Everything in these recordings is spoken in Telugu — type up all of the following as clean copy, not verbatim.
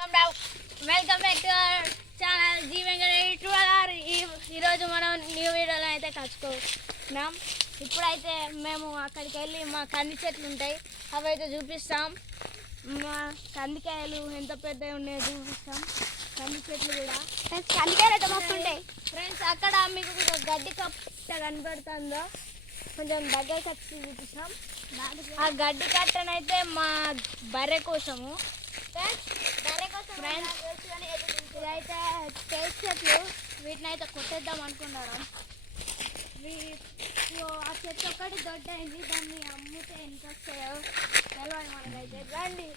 Welcome back to our channel G Venkateswara. ఈరోజు మనం న్యూ వీడియోలో అయితే కలుసుకున్నాం. ఇప్పుడైతే మేము అక్కడికి వెళ్ళి మా కంది చెట్లు ఉంటాయి అవి అయితే చూపిస్తాం. మా కందికాయలు ఎంత పెద్దవి ఉన్నాయో చూపిస్తాం. కంది చెట్లు కూడా కందికాయలు అయితే మస్తు ఉంటాయి ఫ్రెండ్స్. అక్కడ మీకు గడ్డి కట్ట కనబడుతుందో కొంచెం దగ్గరికి వచ్చి చూపిస్తాం. ఆ గడ్డి కట్టనైతే మా బర్రె కోసము ఇదైతే టేస్ట్ చెట్లు. వీటిని అయితే కొట్టేద్దాం అనుకున్నాను. ఆ చెట్టు ఒక్కటి దొడ్డైంది, దాన్ని అమ్మితే ఎంత వస్తాయో తెలవాలి మనకైతే. రండి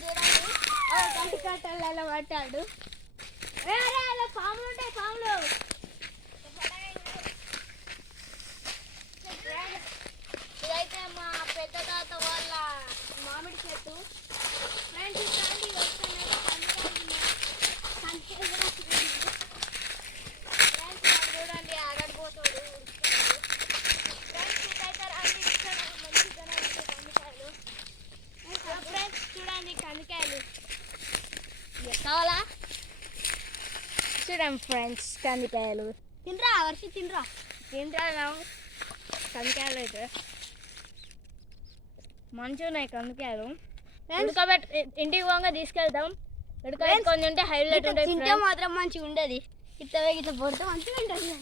చూడండి, కంటి కట్టలలో పట్టాడు. పాములు ఉంటాయి, పాములు. ఇదైతే మా పెద్ద తాత వాళ్ళ మామిడి చెట్టు ఫ్రెండ్స్. చూడండి ఆగడిపోతాడు ఫ్రెండ్స్. ఇదైతే మంచిగా కందికాయలు ఫ్రెండ్స్. చూడండి కందికాయలు కావాలా? చూడండి ఫ్రెండ్స్ కందికాయలు. తినరా వర్షి, తినరా కందికాయలు అయితే మంచిగా ఉన్నాయి. కందికాయలు ఉడకబెట్టి ఇంటికి పోగా తీసుకెళ్తాం. ఉడకబెట్టుకొని ఉంటే హైలైట్ ఉంటాయి. తింటే మాత్రం మంచిగా ఉండదు, ఇట్లా పొడితే మంచిగా ఉంటుంది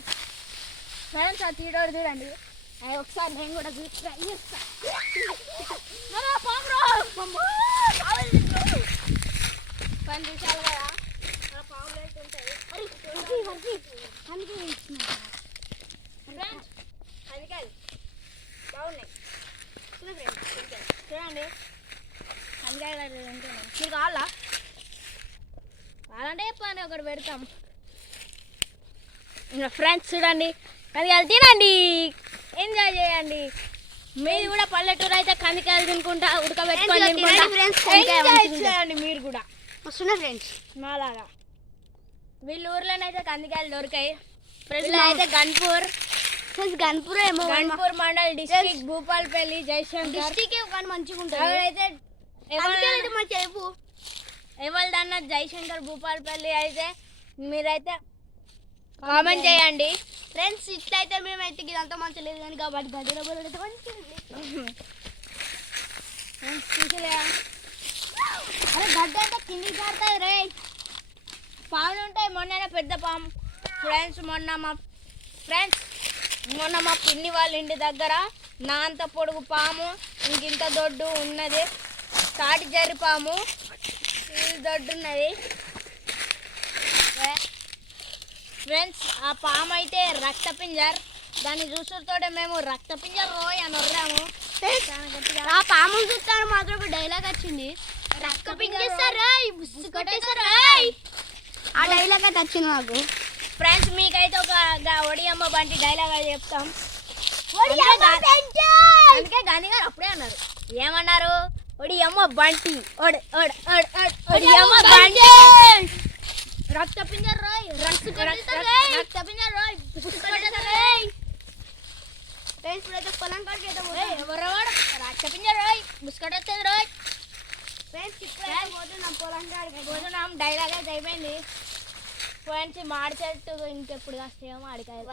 ఫ్రెండ్స్. ఆ తీడోడు చూడండి, అది ఒకసారి నేను కూడా ట్రై చేస్తా. 10 నిమిషాలు కదా పాములు అయితే ఉంటాయి. ఫ్రెండ్స్ కందికాయలు బాగున్నాయి చూడండి. కందికాయలు ఉంటున్నాయి. మీరు కావాలా? కావాలంటే చెప్పండి, ఒకటి పెడతాం. ఇంకా ఫ్రెండ్స్ చూడండి కందికాయలు తినండి, ఎంజాయ్ చేయండి. మీరు కూడా పల్లెటూరు అయితే కందికాయలు తినుకుంటా ఉడకబెట్టుకొని చేయండి. మీరు కూడా వస్తున్నా ఫ్రెండ్స్ మాలాగా. వీళ్ళ ఊర్లోనైతే కందికాయలు దొరికాయి. అయితే గన్పూర్ ఏమో గన్పూర్ మండల్ డిస్ట్రిక్ట్ భూపాల్పల్లి జయశంకర్ డిస్ట్రిక్ట్ కానీ మంచిగా ఉంటుంది. అయితే ఎవరిదన్నా జయశంకర్ భూపాల్పల్లి అయితే మీరైతే కామెంట్ చేయండి ఫ్రెండ్స్. ఇట్లయితే మేమైతే ఇదంతా మంచిగా లేదు కానీ కాబట్టి గడ్డిలో అయితే మంచిగా. అరే గడ్డ అయితే కిందికి పడతాయి రే. పాములు ఉంటాయి. మొన్న పెద్ద పాము ఫ్రెండ్స్. మొన్న మా పిన్ని వాళ్ళ ఇంటి దగ్గర నా అంత పొడుగు పాము, ఇంకింత దొడ్డు ఉన్నది. తాటి జరి పాము ఇది దొడ్డు ఉన్నది ఫ్రెండ్స్. ఆ పాము అయితే రక్తపింజర్. దాన్ని చూసుతోటే మేము రక్తపింజర్ రోయ్ అని వర్రాము. ఆ పాములు చూస్తాను మాత్రం ఒక డైలాగ్ వచ్చింది, ఆ డైలాగ్ అయితే వచ్చింది మాకు. ఫ్రెండ్స్ మీకైతే ఒక ఒడియమ్మ బంటి డైలాగ్ అది చెప్తాం. అందుకే గాంధీ గారు అప్పుడే అన్నారు. ఏమన్నారు? ఒడియమ్మ బంటి రక్తపింజర్ రాయ్ రక్తపింజర్ రాయ్. పొలం కాడికి ఎవరవాడు రక్తపింజర్ రాయ్ బుస్కట్ వస్తుంది రాయ్. పోతున్నాం. డైలాగ్ అయితే అయిపోయింది ఫ్రెండ్స్. మాడి చెట్టు ఇంకెప్పుడు కాస్తాయో మాడికాయలు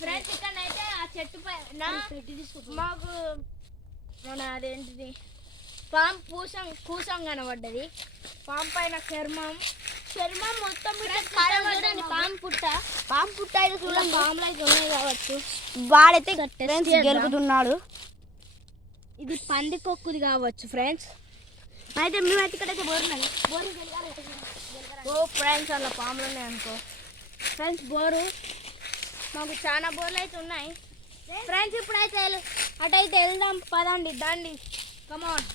ఫ్రెండ్స్. ఇక్కడనైతే ఆ చెట్టు పైన మాకు మన అదేంటిది పాము కూసం కనబడ్డది. పాము పైన చర్మం మొత్తం పాము పుట్ట అయితే చూడండి. పాములు అయితే ఉన్నాయి కావచ్చు. వాడైతే గెలుపుతున్నాడు. ఇది పందికొక్కుది కావచ్చు ఫ్రెండ్స్. అయితే మేమైతే ఇక్కడైతే ఫ్రెండ్స్ అలా పాములు ఉన్నాయి అనుకో ఫ్రెండ్స్. బోరు మాకు చాలా బోర్లు అయితే ఉన్నాయి ఫ్రెండ్స్. ఇప్పుడైతే అటైతే వెళ్దాం పదండి. దండి కమాన్.